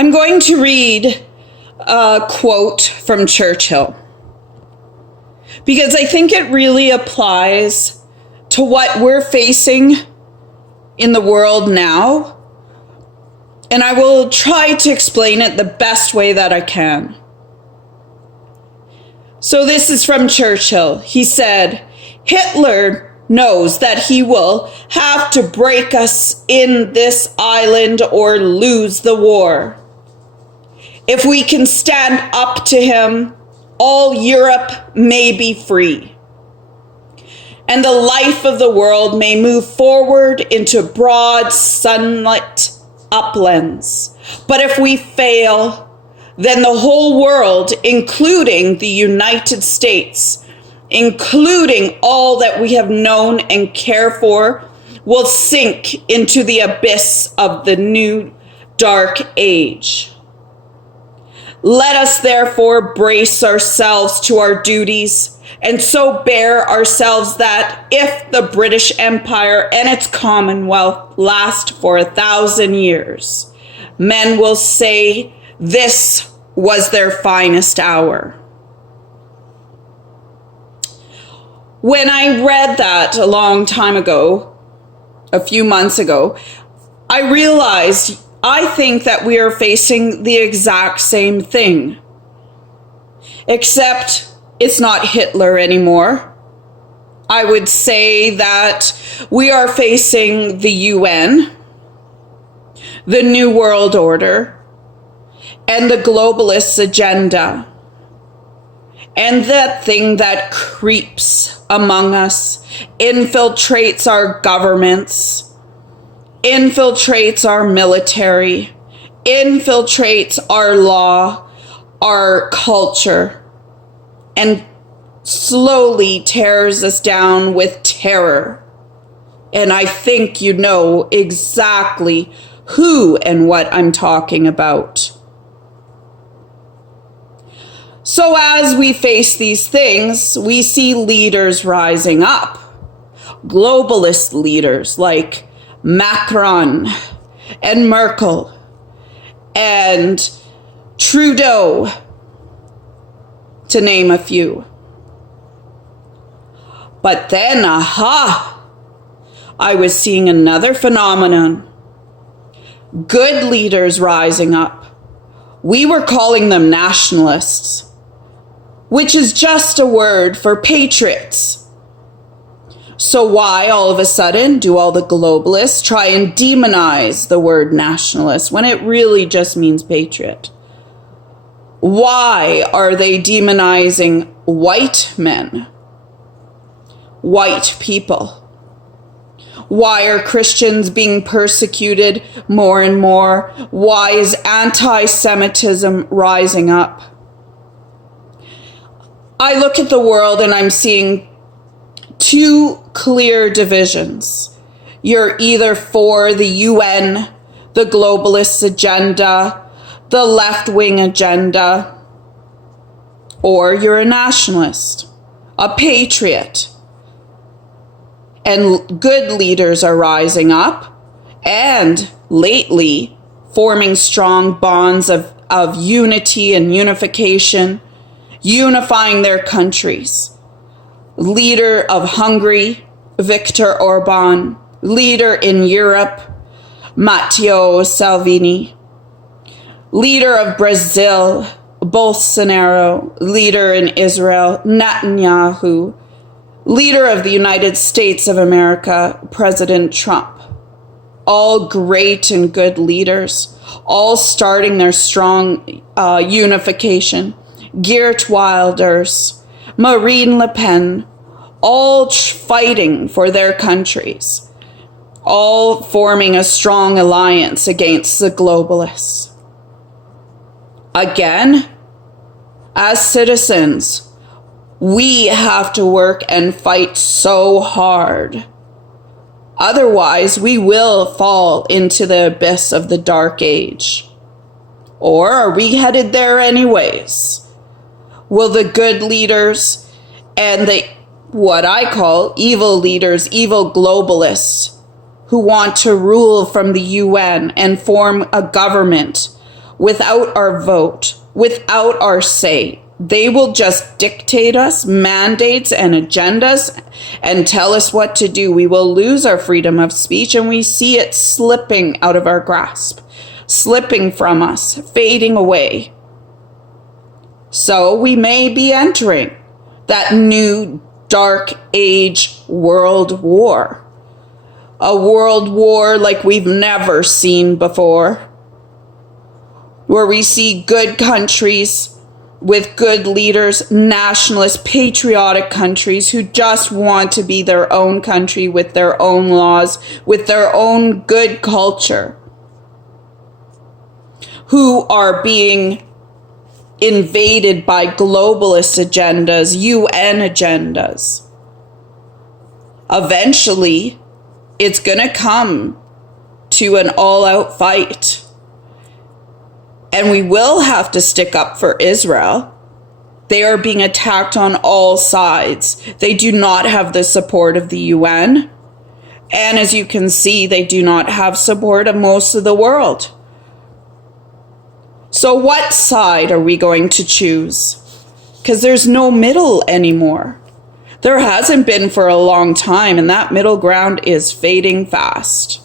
I'm going to read a quote from Churchill because I think it really applies to what we're facing in the world now, and I will try to explain it the best way that I can. So this is from Churchill. He said, "Hitler knows that he will have to break us in this island or lose the war. If we can stand up to him, all Europe may be free, and the life of the world may move forward into broad sunlit uplands. But if we fail, then the whole world, including the United States, including all that we have known and care for, will sink into the abyss of the new dark age. Let us therefore brace ourselves to our duties, and so bear ourselves that if the British Empire and its Commonwealth last for 1,000 years, men will say this was their finest hour." When I read that a long time ago, a few months ago, I realized I think that we are facing the exact same thing, except it's not Hitler anymore. I would say that we are facing the UN, the New World Order, and the globalist agenda, and that thing that creeps among us, infiltrates our governments, infiltrates our military, infiltrates our law, our culture, and slowly tears us down with terror. And I think you know exactly who and what I'm talking about. So as we face these things, we see leaders rising up, globalist leaders like Macron and Merkel and Trudeau, to name a few. But then, I was seeing another phenomenon. Good leaders rising up. We were calling them nationalists, which is just a word for patriots. So why all of a sudden do all the globalists try and demonize the word nationalist when it really just means patriot? Why are they demonizing white men, white people? Why are Christians being persecuted more and more? Why is anti-Semitism rising up? I look at the world and I'm seeing two clear divisions. You're either for the UN, the globalist agenda, the left-wing agenda, or you're a nationalist, a patriot. And good leaders are rising up and lately forming strong bonds of unity and unification, unifying their countries. Leader of Hungary, Viktor Orban. Leader in Europe, Matteo Salvini. Leader of Brazil, Bolsonaro. Leader in Israel, Netanyahu. Leader of the United States of America, President Trump. All great and good leaders, all starting their strong unification. Geert Wilders, Marine Le Pen, all fighting for their countries, all forming a strong alliance against the globalists. Again, as citizens, we have to work and fight so hard. Otherwise, we will fall into the abyss of the dark age. Or are we headed there anyways? Will the good leaders and the, what I call evil leaders, evil globalists, who want to rule from the UN and form a government without our vote, without our say. They will just dictate us mandates and agendas and tell us what to do. We will lose our freedom of speech, and we see it slipping out of our grasp, slipping from us, fading away. So we may be entering that new dark age world war. A world war like we've never seen before, where we see good countries with good leaders, nationalist, patriotic countries who just want to be their own country with their own laws, with their own good culture, who are being invaded by globalist agendas, UN agendas. Eventually, it's going to come to an all-out fight. And we will have to stick up for Israel. They are being attacked on all sides. They do not have the support of the UN. And as you can see, they do not have support of most of the world. So what side are we going to choose? Because there's no middle anymore. There hasn't been for a long time, and that middle ground is fading fast.